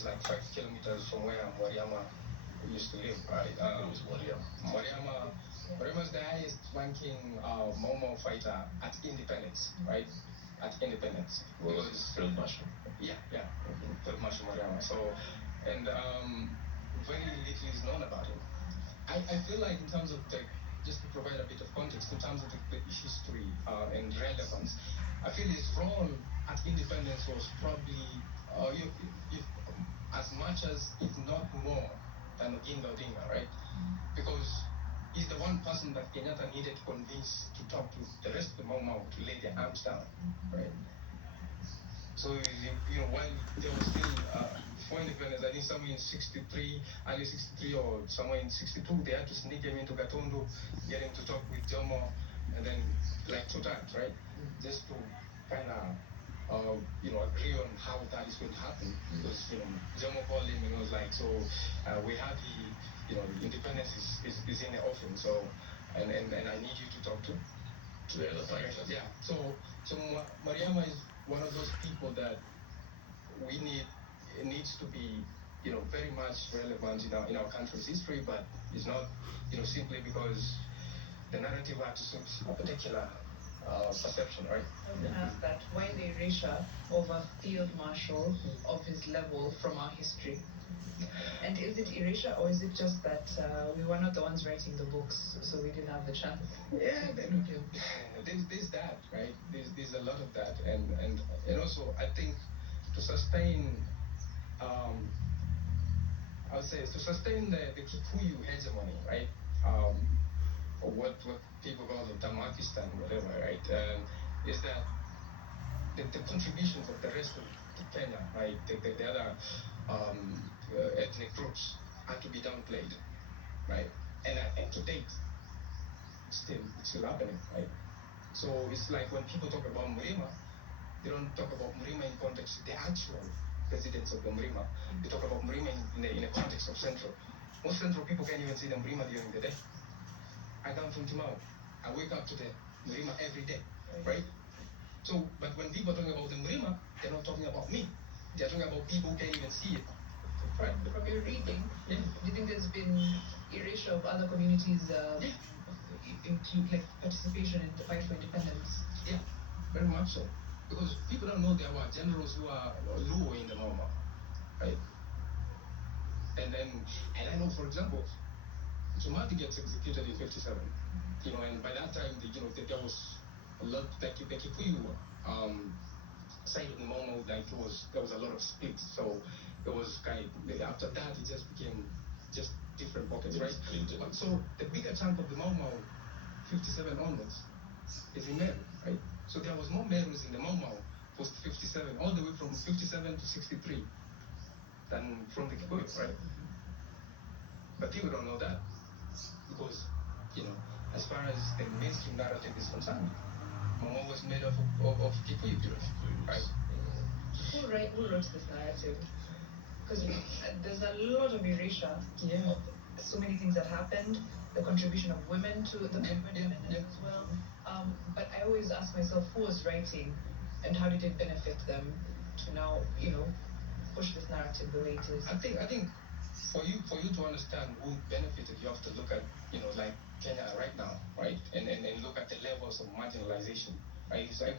is like 5 kilometers from where Mwairama used to live, right? Mwairama is the highest ranking Mau Mau fighter at independence, right? At independence. Was Field Marshal. Yeah, Field Marshal Mwairama. So, and very little is known about him. I feel like in terms of just to provide a bit of context, in terms of the history and relevance, I feel his role at independence was probably, if as much as, if not more, than Oginga Odinga, right? Because he's the one person that Kenyatta needed to convince to talk to the rest of the Mau Mau to lay their arms down, right? So, while there was still, before independence, I think somewhere in 63, early 63 or somewhere in 62, they had to sneak him into Gatundu, get him to talk with Jomo, and then, like 2 times, right? Just to kind of, agree on how that is going to happen. Because, Jomo called him and was like, so we have the independence is in the offing, so, and I need you to talk to the other fighters. Yeah, so Mwairama is one of those people that needs to be, very much relevant in our country's history, but it's not, simply because the narrative had to suit a particular perception, right? I was going to ask that, why the erasure of a field marshal of his level from our history? And is it erasure, or is it just that we were not the ones writing the books, so we didn't have the chance? Yeah, there's that, right? There's a lot of that, and also I think to sustain, I would say, to sustain the Kikuyu hegemony, right? Or what people call the Damakistan, whatever, right? Is that the contributions of the rest of Kenya, right? The other ethnic groups had to be downplayed, right? And to date, it's still happening, right? So it's like when people talk about Mwairama, they don't talk about Mwairama in context the actual residents of the Mwairama. They talk about Mwairama in a context of Central. Most Central people can't even see the Mwairama during the day. I come from Timau. I wake up to the Mwairama every day, right? So, but when people are talking about the Mwairama, they're not talking about me. They're talking about people who can't even see it. Right. From your reading, do you think there's been erasure of other communities, include like participation in the fight for independence? Yeah, very much so. Because people don't know there were generals who are Luo in the Mau Mau, right? And I know, for example, Sumati gets executed in 57, and by that time, there was a lot, like the Kikuyu side of the Mau Mau, like there was a lot of splits. So it was after that, it just became just different pockets, right? So the bigger chunk of the Mau Mau, 57 onwards, is in Meru, right? So there was more Merus in the Mau Mau post 57, all the way from 57 to 63, than from the Kikuyu, right? But people don't know that, because, as far as the mainstream narrative is concerned, Mau Mau was made of Kikuyu, right? Who wrote this narrative? Because there's a lot of erasure of so many things that happened, the contribution of women to the movement as well. But I always ask myself, who was writing, and how did it benefit them to now, push this narrative the way it is? I think for you to understand who benefited, you have to look at, like Kenya right now, right? And look at the levels of marginalization, right? It's like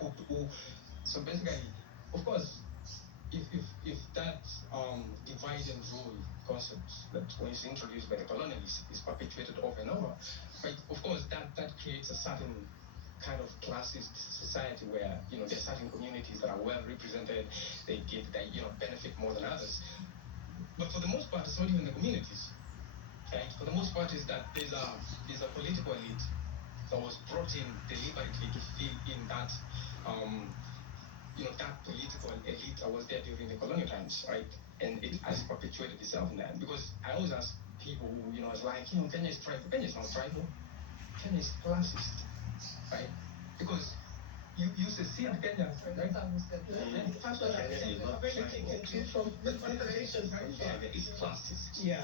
so basically, of course, if that divide and rule concept that was introduced by the colonialists is perpetuated over and over, right? Of course, that creates a certain kind of classist society where, there are certain communities that are well represented, they benefit more than others. But for the most part, it's not even the communities, right? For the most part, is that there's a political elite that was brought in deliberately to fill in that, that political elite that was there during the colonial times, right? And it has perpetuated itself now. Because I always ask people who, it's like, Kenya is tribal. Kenya is not tribal. Kenya is classist, right? Because you see Kenya, right? Kenya is not tribal. It's classist. Yeah.